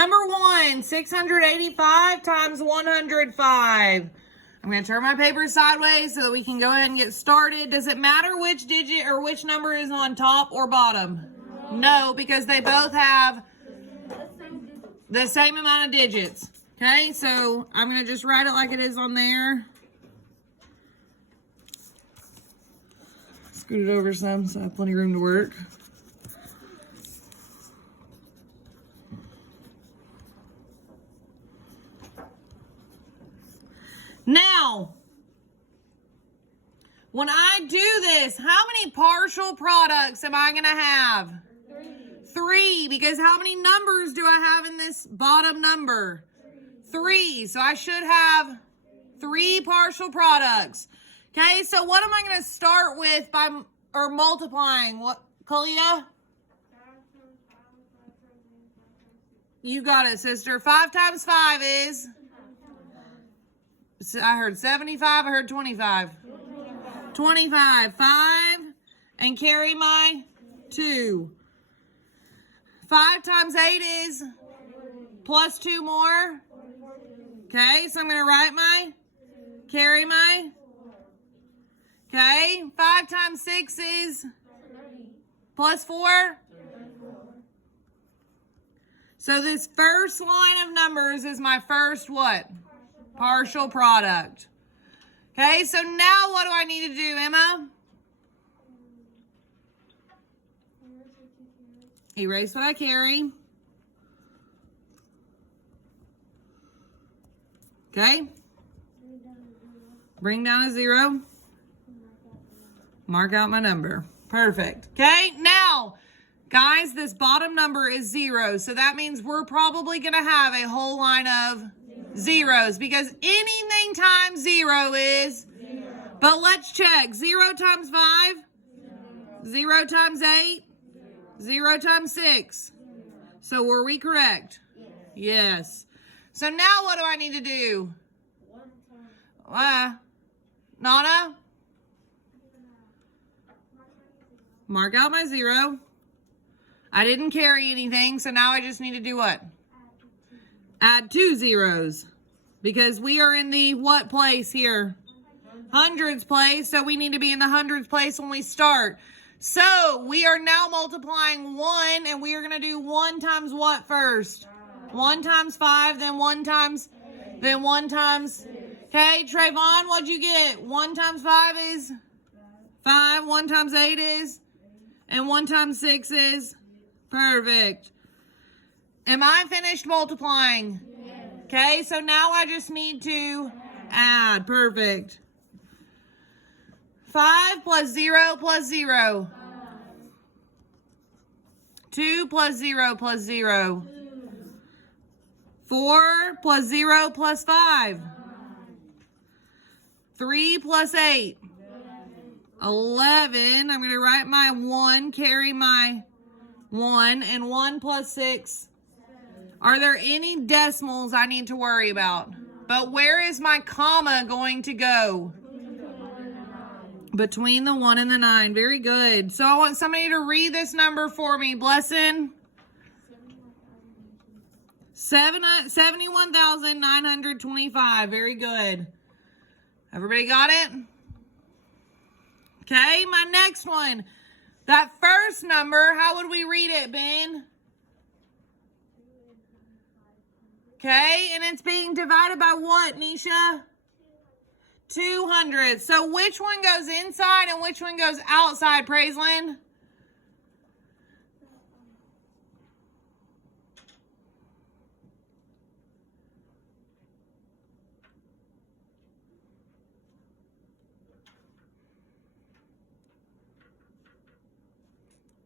Number 1, 685 times 105. I'm going to turn my paper sideways so that we can go ahead and get started. Does it matter which digit or which number is on top or bottom? No, because they both have the same amount of digits. Okay, so I'm going to just write it like it is on there. Scoot it over some so I have plenty of room to work. Now, when I do this, how many partial products am I going to have? 3, because how many numbers do I have in this bottom number? 3. So I should have 3 partial products. Okay, so what am I going to start with by multiplying? What, Kalia? You got it, sister. 5 times 5 is? I heard 75. I heard 25. 25. 5. And carry my 2. 5 times 8 is plus 2 more. Okay, so I'm going to write my, carry my. Okay, 5 times 6 is plus 4. So this first line of numbers is my first what? Partial product. Okay, so now what do I need to do, Emma? Erase what I carry. Okay. Bring down a 0. Mark out my number. Perfect. Okay, now, guys, this bottom number is 0. So that means we're probably going to have a whole line of zeros because anything times 0 is 0. But let's check. 0 times 5, 0 times 8, 0 times 6. So were we correct? Yes. So now what do I need to do? Nana? Mark out my 0. I didn't carry anything, so now I just need to do what? Add 2 zeros. Because we are in the what place here? Hundreds place, so we need to be in the hundreds place when we start. So we are now multiplying 1, and we are going to do 1 times what first? 1 times 5, then 1 times, then 1 times. Okay, Trayvon, what'd you get? 1 times 5 is 5, 1 times 8 is, and 1 times 6 is? Perfect. Am I finished multiplying? Okay, so now I just need to add. Perfect. 5 plus 0 plus 0. 2 plus 0 plus 0. 4 plus 0 plus 5. 3 plus 8. 11. I'm going to write my 1, carry my 1, and 1 plus 6. Are there any decimals I need to worry about? But where is my comma going to go? Between the 1 and the 9. Very good. So I want somebody to read this number for me. Blessing. 71,925. Very good. Everybody got it? Okay, my next one. That first number, how would we read it, Ben? Okay, and it's being divided by what, Nisha? 200. So which one goes inside and which one goes outside, Praiseland?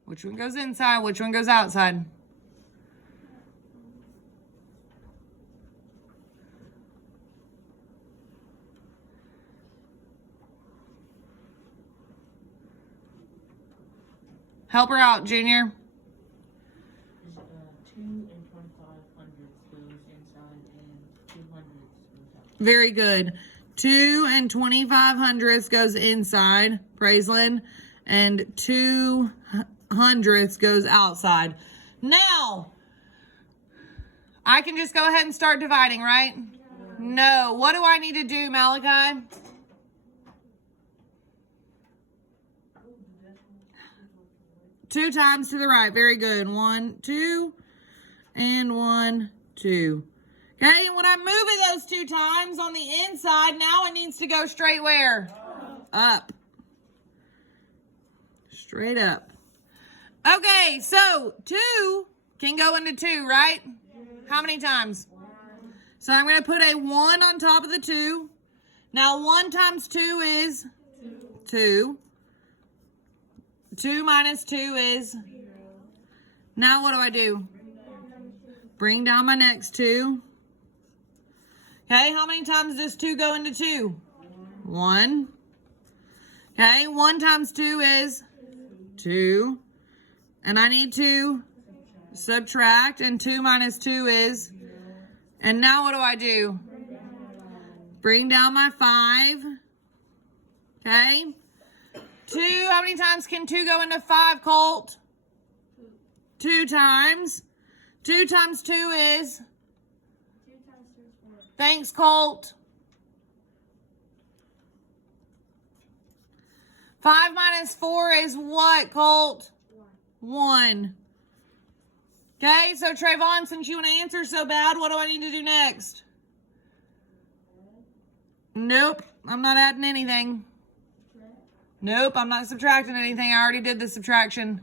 Which one goes inside? Which one goes outside? Help her out, Junior. 2 and 25 hundredths goes inside and 2 hundredths goes out. Very good. 2 and 25 hundredths goes inside, Praiseland, and 2 hundredths goes outside. Now, I can just go ahead and start dividing, right? No. What do I need to do, Malachi? Two times to the right. Very good. 1, 2, and 1, 2. Okay, and when I move it those 2 times on the inside, now it needs to go straight where? Up. Straight up. Okay, so 2 can go into 2, right? How many times? So I'm going to put a 1 on top of the 2. Now 1 times 2 is 2. 2 minus 2 is? Now what do I do? Bring down my next 2. Okay, how many times does 2 go into 2? 1. Okay, 1 times 2 is 2. And I need to subtract, and 2 minus 2 is? And now what do I do? Bring down my 5. Okay. 2, how many times can 2 go into 5, Colt? 2 times. 2 times 2 is? 2 times 2 is 4. Thanks, Colt. 5 minus 4 is what, Colt? 1. Okay, so Trayvon, since you want to answer so bad, what do I need to do next? Nope, I'm not adding anything. Nope, I'm not subtracting anything. I already did the subtraction.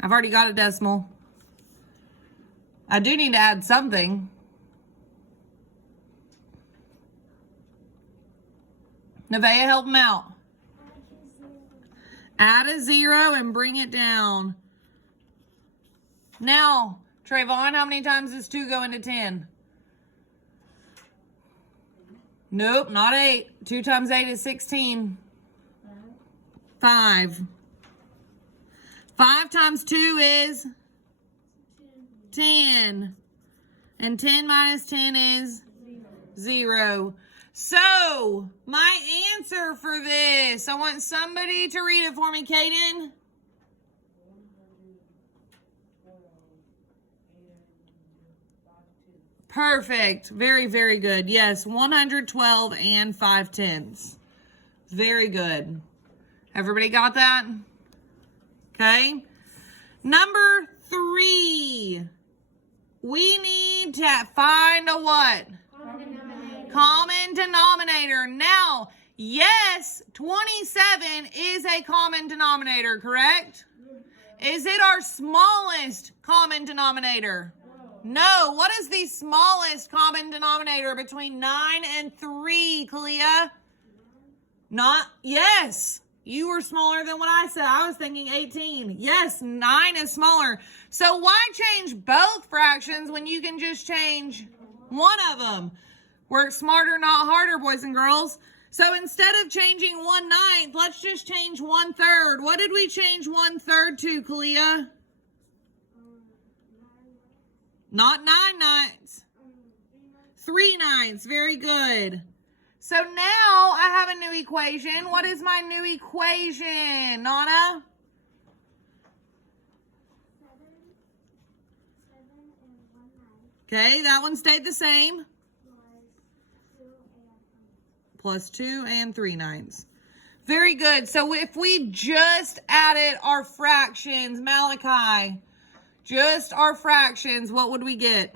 I've already got a decimal. I do need to add something. Nevaeh, help him out. Add a 0 and bring it down. Now, Trayvon, how many times does 2 go into 10? Nope, not 8. 2 times 8 is 16. 5. 5 times 2 is? 10. And 10 minus 10 is? 0. So, my answer for this, I want somebody to read it for me, Kaden. Perfect. Very, very good. Yes, 112 and 5/10. Very good. Everybody got that? Okay. Number 3. We need to find a what? Common denominator. Now, yes, 27 is a common denominator, correct? Is it our smallest common denominator? No. What is the smallest common denominator between 9 and 3, Kalia? Not, yes. You were smaller than what I said. I was thinking 18. Yes, 9 is smaller. So why change both fractions when you can just change one of them? Work smarter, not harder, boys and girls. So instead of changing 1/9, let's just change 1/3. What did we change 1/3 to, Kalia? Not 9/9. 3/9. Very good. So now I have a new equation. What is my new equation, Nana? 7 and 1/9. Okay, that one stayed the same. Plus 2 and 3/9. Plus 2 and 3/9. Very good. So if we just added our fractions, Malachi, just our fractions, what would we get?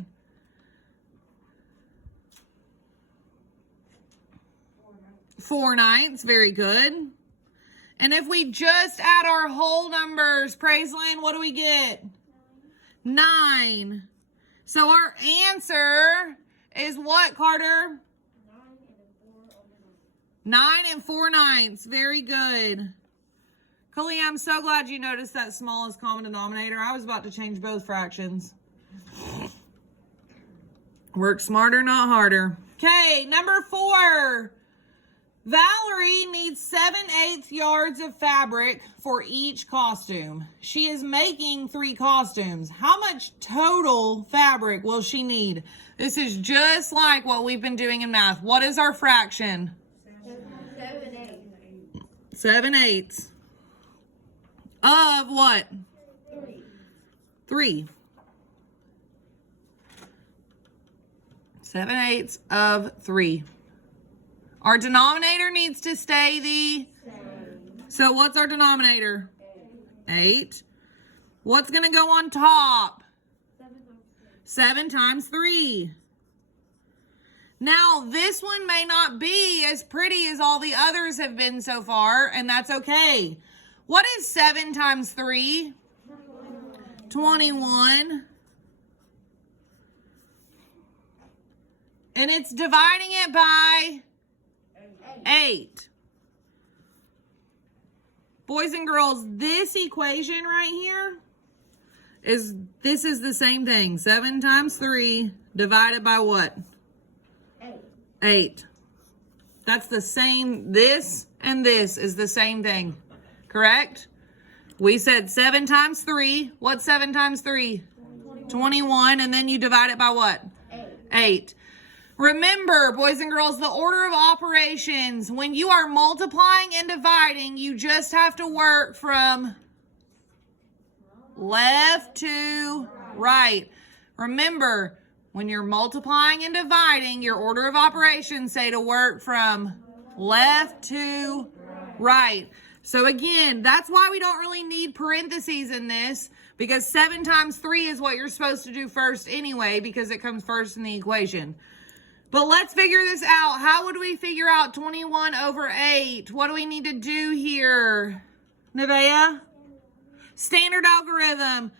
4/9. Very good. And if we just add our whole numbers, Praiselyn, what do we get? 9. So our answer is what, Carter? 9 and 4/9. Very good. Kalia, I'm so glad you noticed that smallest common denominator. I was about to change both fractions. Work smarter, not harder. Okay, number 4. Valerie needs 7/8 yards of fabric for each costume. She is making 3 costumes. How much total fabric will she need? This is just like what we've been doing in math. What is our fraction? 7/8. 7/8. Of what? 3. 7/8 of 3. Our denominator needs to stay the same. So what's our denominator? 8. What's going to go on top? 7 times 3. Now, this one may not be as pretty as all the others have been so far, and that's okay. What is 7 times 3? 21. And it's dividing it by 8. Boys and girls, this equation right here is the same thing. 7 times 3 divided by what? 8. That's the same. This and this is the same thing. Correct? We said 7 times 3. What's 7 times 3? 21. And then you divide it by what? 8. Remember, boys and girls, the order of operations. When you are multiplying and dividing, you just have to work from left to right. Remember, when you're multiplying and dividing, your order of operations say to work from left to right. So again, that's why we don't really need parentheses in this, because 7 times 3 is what you're supposed to do first anyway, because it comes first in the equation. But let's figure this out. How would we figure out 21 over 8? What do we need to do here, Nevaeh? Standard algorithm.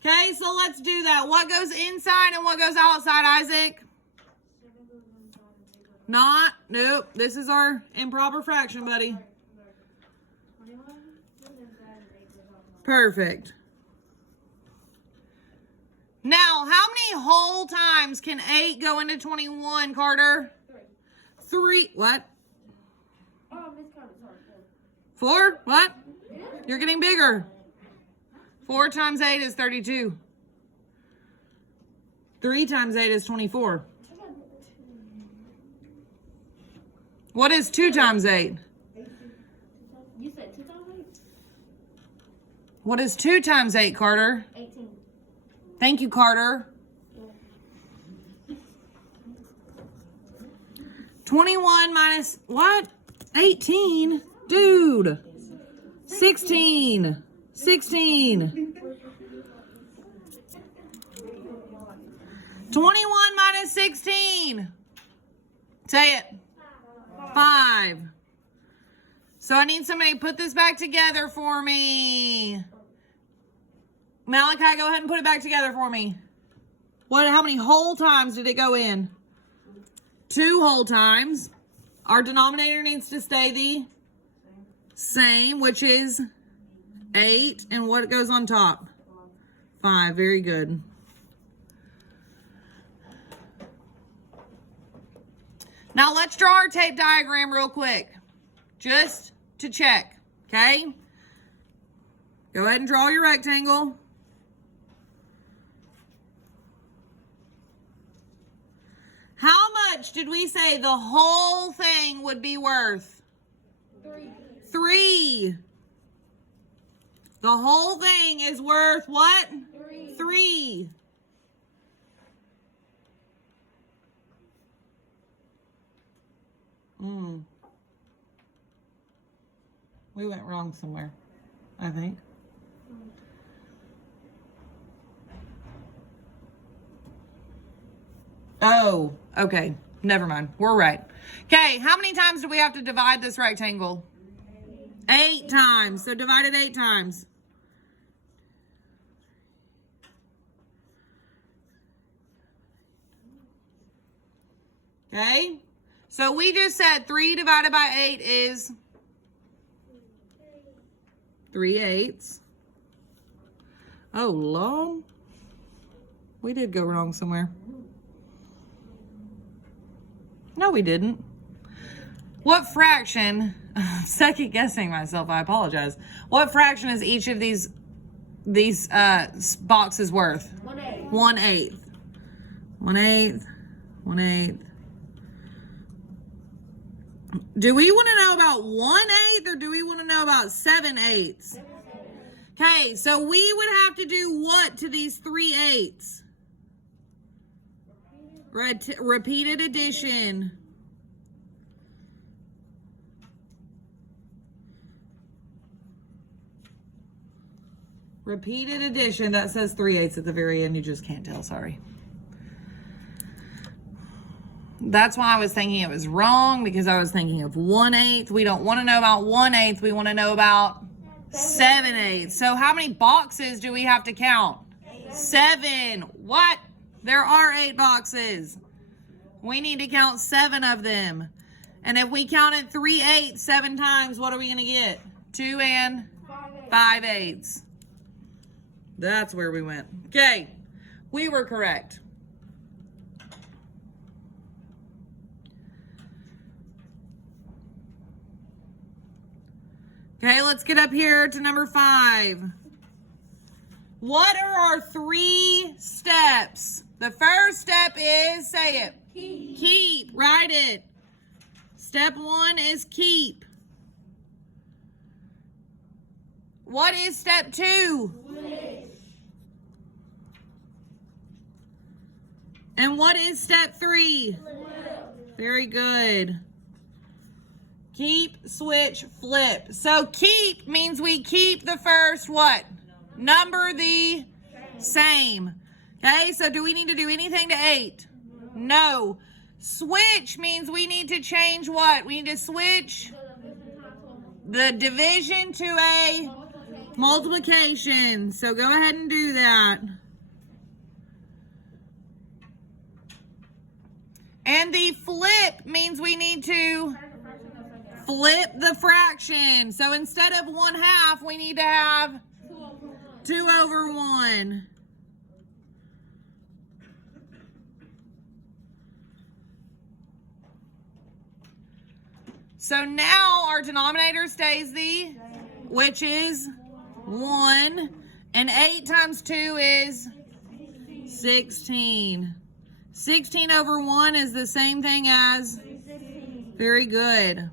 Okay, so let's do that. What goes inside and what goes outside, Isaac? Not. Nope. This is our improper fraction, buddy. Perfect. Now, how many whole times can 8 go into 21, Carter? 3. What? 4? What? You're getting bigger. 4 times 8 is 32. 3 times 8 is 24. What is 2 times 8? You said 2 times 8? What is 2 times 8, Carter? 18. Thank you, Carter. 21 minus what? 18? Dude. 16. 16. 21 minus 16. Say it. 5. So I need somebody to put this back together for me. Malachi, go ahead and put it back together for me. How many whole times did it go in? 2 whole times. Our denominator needs to stay the same, which is 8. And what goes on top? 5. Very good. Now let's draw our tape diagram real quick, just to check, okay? Go ahead and draw your rectangle. How much did we say the whole thing would be worth? 3. 3. The whole thing is worth what? 3. 3. We went wrong somewhere, I think. Oh, okay. Never mind. We're right. Okay, how many times do we have to divide this rectangle? 8 times. So divide it 8 times. Okay? So we just said 3 divided by 8 is 3/8. Oh, Lord. We did go wrong somewhere. No, we didn't. What fraction, second guessing myself, I apologize. What fraction is each of these boxes worth? 1/8. 1/8. 1/8. 1/8. Do we want to know about 1/8 or do we want to know about 7/8? Okay, so we would have to do what to these 3/8? Repeated addition. Repeated addition. That says 3/8 at the very end. You just can't tell. Sorry. That's why I was thinking it was wrong, because I was thinking of 1/8. We don't want to know about 1/8. We want to know about 7/8. So how many boxes do we have to count? 7. What? There are 8 boxes. We need to count 7 of them. And if we counted 3/8 7 times, what are we going to get? 2 and 5/8. That's where we went. Okay, we were correct. Okay, let's get up here to number 5. What are our 3 steps? The first step is, say it. Keep. Write it. Step 1 is keep. What is step 2? Switch. And what is step 3? Flip. Very good. Keep, switch, flip. So keep means we keep the first what? Number the same. Okay, so do we need to do anything to 8? No. Switch means we need to change what? We need to switch the division to a multiplication. So go ahead and do that. And the flip means we need to flip the fraction. So instead of 1/2, we need to have 2/1. So now our denominator stays which is 1. And 8 times 2 is 16. 16/1 is the same thing as, very good.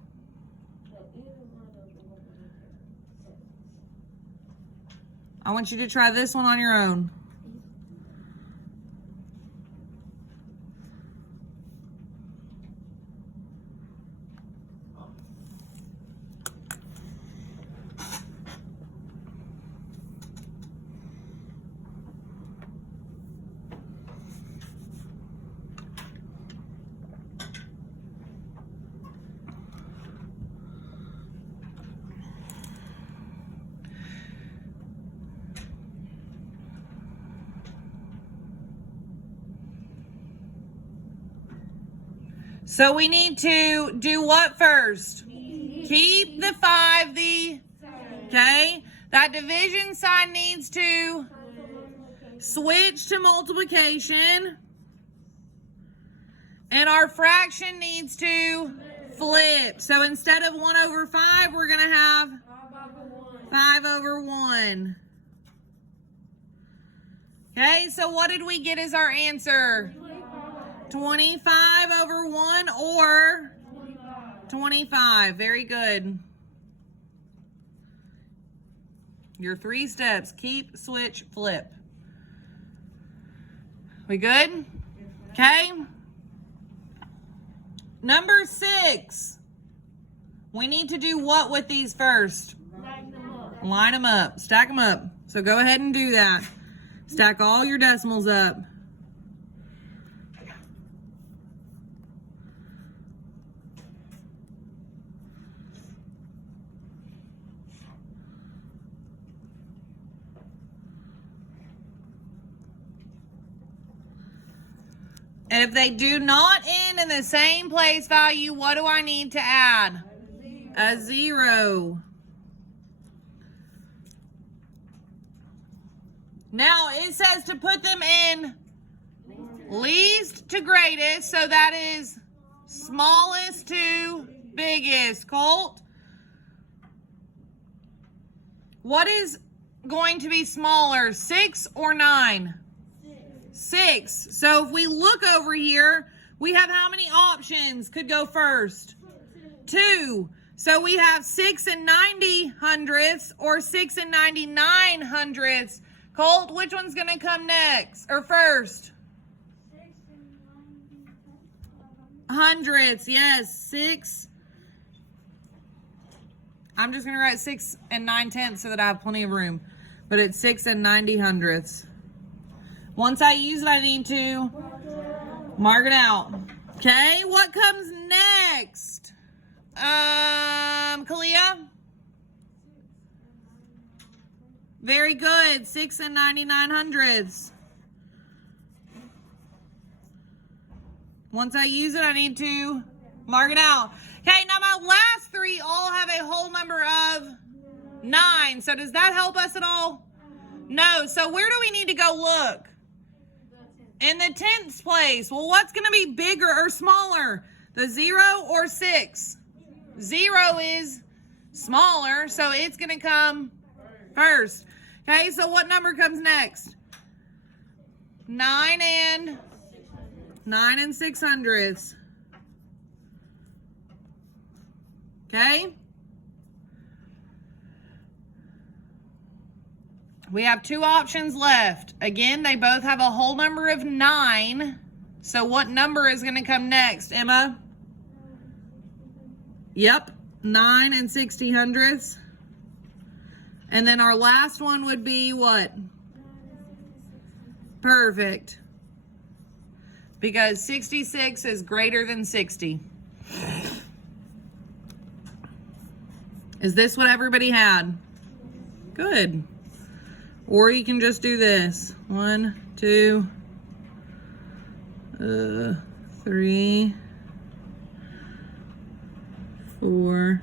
I want you to try this one on your own. So we need to do what first? Keep the 5 okay? That division sign needs to switch to multiplication. And our fraction needs to flip. So instead of 1/5, we're going to have 5/1. Okay, so what did we get as our answer? 25/1 or 25. Very good. Your 3 steps. Keep, switch, flip. We good? Okay. Number 6. We need to do what with these first? Line them up. Stack them up. So go ahead and do that. Stack all your decimals up. And if they do not end in the same place value, what do I need to add? A 0. Now it says to put them in least to greatest, so that is smallest to biggest. Colt, what is going to be smaller, 6 or 9? 6. So if we look over here, we have how many options could go first? 2. So we have 6 and 90 hundredths or 6 and 99 hundredths. Colt, which one's going to come next or first? 6 and 90 Hundredths, yes. 6. I'm just going to write 6 and 9/10 so that I have plenty of room. But it's 6 and 90 hundredths. Once I use it, I need to mark it out. Okay, what comes next? Kalia? Very good. 6 and 99 hundredths. Once I use it, I need to mark it out. Okay, now my last three all have a whole number of 9. So does that help us at all? No. So where do we need to go look? In the 10th place. Well, what's going to be bigger or smaller? The 0 or 6? 0 is smaller, so it's going to come first. Okay, so what number comes next? 9 and 6 hundredths. Okay? We have 2 options left. Again, they both have a whole number of 9. So what number is going to come next, Emma? Yep, 9 and 60 hundredths. And then our last one would be what? Perfect. Because 66 is greater than 60. Is this what everybody had? Good. Or you can just do this. 1, 2, 3, 4,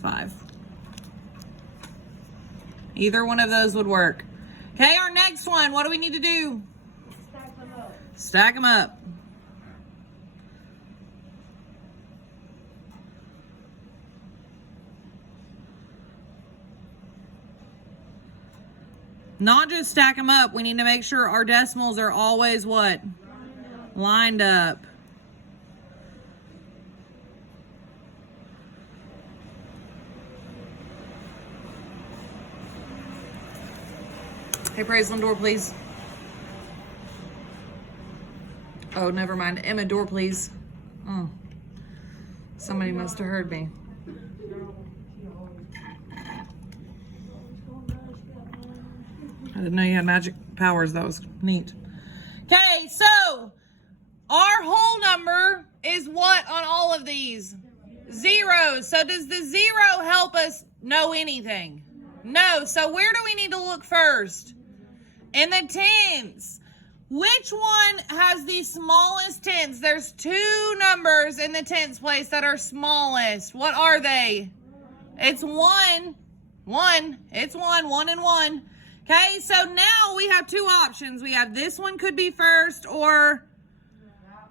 5. Either one of those would work. Okay, our next one. What do we need to do? Stack them up. Stack them up. Not just stack them up. We need to make sure our decimals are always what? Lined up. Hey, praise one door, please. Oh, never mind. Emma, door, please. Oh. Somebody must have heard me. I didn't know you had magic powers. That was neat. Okay, so our whole number is what on all of these? 0. So does the 0 help us know anything? No. So where do we need to look first? In the tens. Which one has the smallest tens? There's 2 numbers in the tens place that are smallest. What are they? It's 1. 1. It's 1. 1 and 1. Okay, so now we have 2 options. We have this one could be first or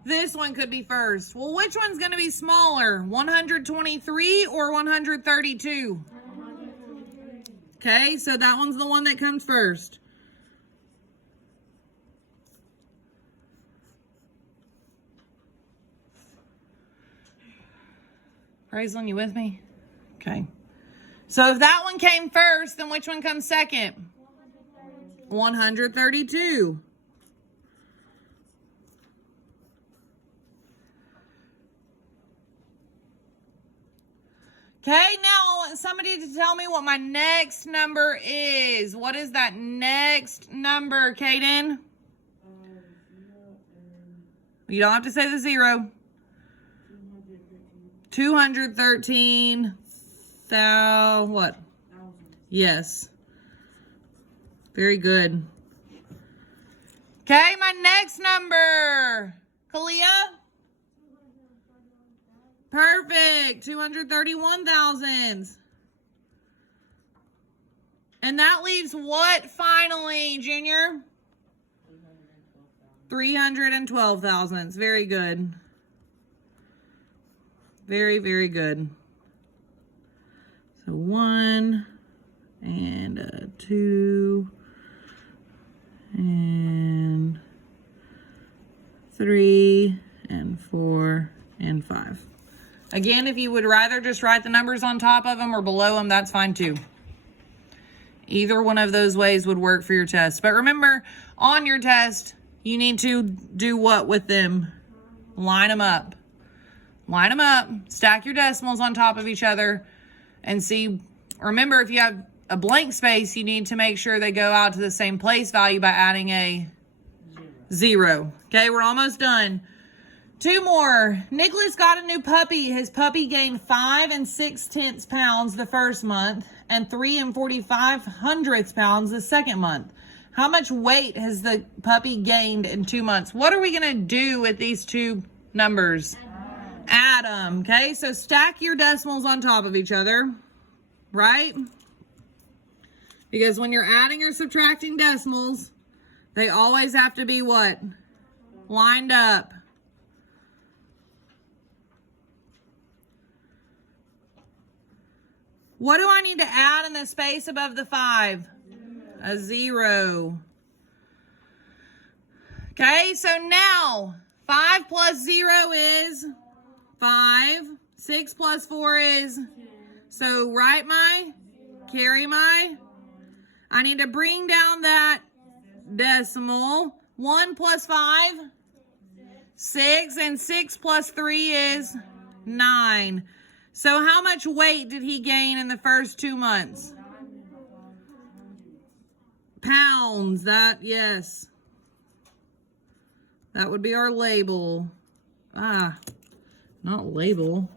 this one could be first. Well, which one's going to be smaller? 123 or 132? Okay, so that one's the one that comes first. Raislin, you with me? Okay. So if that one came first, then which one comes second? 132. Okay, now I want somebody to tell me what my next number is. What is that next number, Kaden? You don't have to say the 0. 213. What? Yes. Very good. Okay, my next number. Kalia? Perfect. 231 thousandths. And that leaves what finally, Junior? 312 thousandths. Very good. Very, very good. So 1 and 2 and 3 and 4 and 5. Again, if you would rather just write the numbers on top of them or below them, that's fine too. Either one of those ways would work for your test. But remember, on your test, you need to do what with them? Line them up. Line them up, stack your decimals on top of each other, and see. Remember, if you have a blank space, you need to make sure they go out to the same place value by adding a 0. Okay, we're almost done. 2 more. Nicholas got a new puppy. His puppy gained 5 6/10 pounds the first month and 3 45 pounds the second month. How much weight has the puppy gained in 2 months? What are we going to do with these two numbers? Add them. Okay, so stack your decimals on top of each other, right? Because when you're adding or subtracting decimals, they always have to be what? Lined up. What do I need to add in the space above the 5? A 0. Okay, so now 5 plus 0 is 5. 6 plus 4 is, so write my, carry my. I need to bring down that decimal. 1 plus 5, 6, and 6 plus 3 is 9. So how much weight did he gain in the first 2 months? Pounds. That, yes. That would be our label. Not label.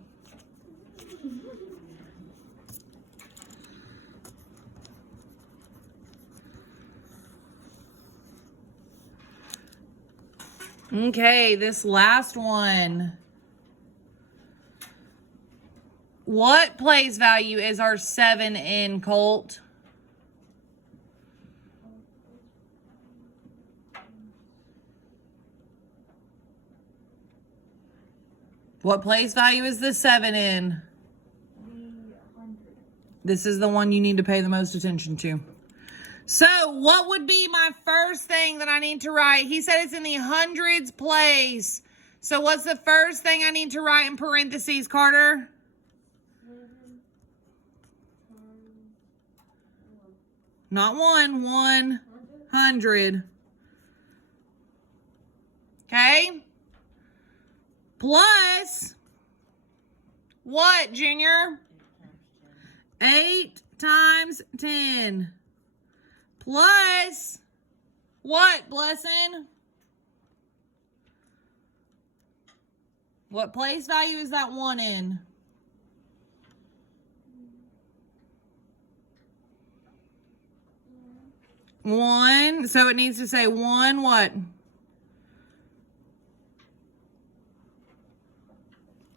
Okay, this last one. What place value is our 7 in, Colt? What place value is the 7 in? This is the one you need to pay the most attention to. So what would be my first thing that I need to write? He said it's in the hundreds place. So what's the first thing I need to write in parentheses, Carter? Not 1, 100. Okay? Plus, what, Junior? 8 times 10. Plus, what, Blessing? What place value is that 1 in? One, so it needs to say 1 what?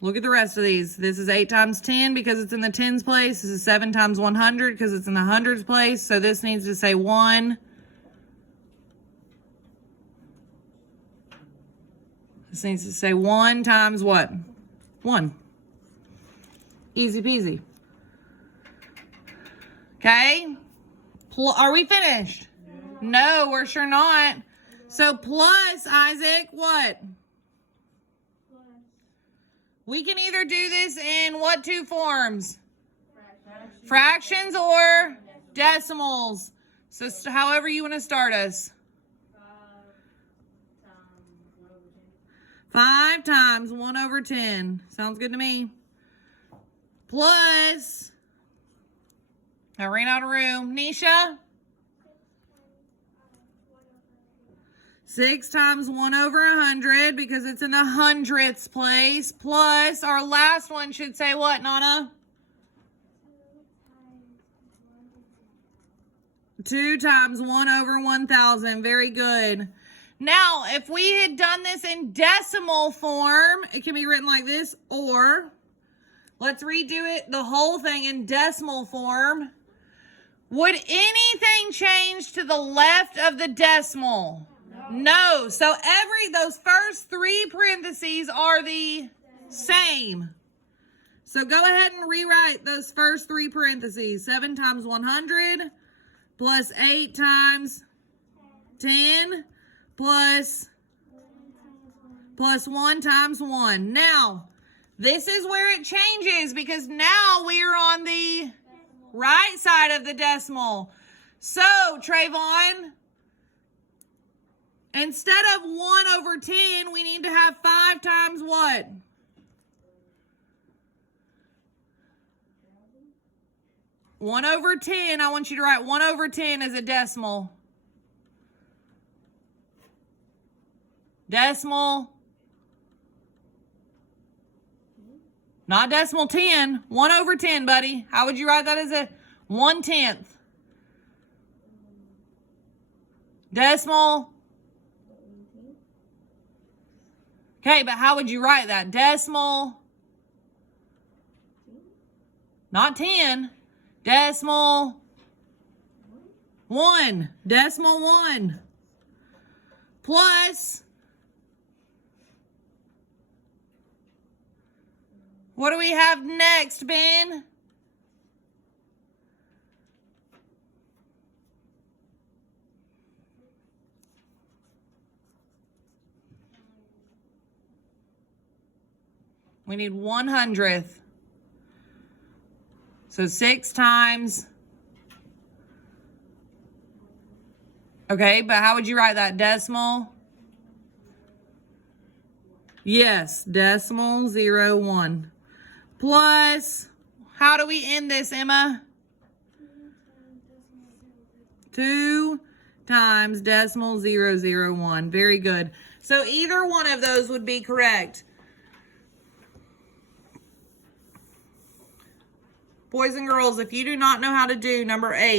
Look at the rest of these. This is 8 times 10 because it's in the tens place. This is 7 times 100 because it's in the hundreds place. So this needs to say 1. This needs to say 1 times what? 1. Easy peasy. Okay. Are we finished? No, we're sure not. So plus, Isaac, what? We can either do this in what 2 forms? Fractions or decimals. So however you want to start us. 5 times 1 over 10. Sounds good to me. Plus, I ran out of room. Nisha? 6 times 1 over 100 because it's in the hundredths place. Plus, our last one should say what, Nana? 2 times 1 over 1,000. Very good. Now, if we had done this in decimal form, it can be written like this, or let's redo it, the whole thing in decimal form. Would anything change to the left of the decimal? No. So those first 3 parentheses are the same. So go ahead and rewrite those first 3 parentheses. 7 times 100 plus 8 times 10 plus 1 times 1. Now, This is where it changes because now we are on the right side of the decimal. So, Trayvon, instead of 1/10, we need to have 5 times what? One over 10. I want you to write 1/10 as a decimal. Decimal. Not decimal 10. 1/10, buddy. How would you write that as a 1/10? Decimal. Okay, but how would you write that? Decimal. Not 10. Decimal 1. Decimal 1. Plus. What do we have next, Ben? We need 1/100th. So 6 times. Okay, but how would you write that? Decimal? Yes, decimal 0.1. Plus, how do we end this, Emma? 2 times decimal 0.001. Very good. So either one of those would be correct. Boys and girls, if you do not know how to do number 8,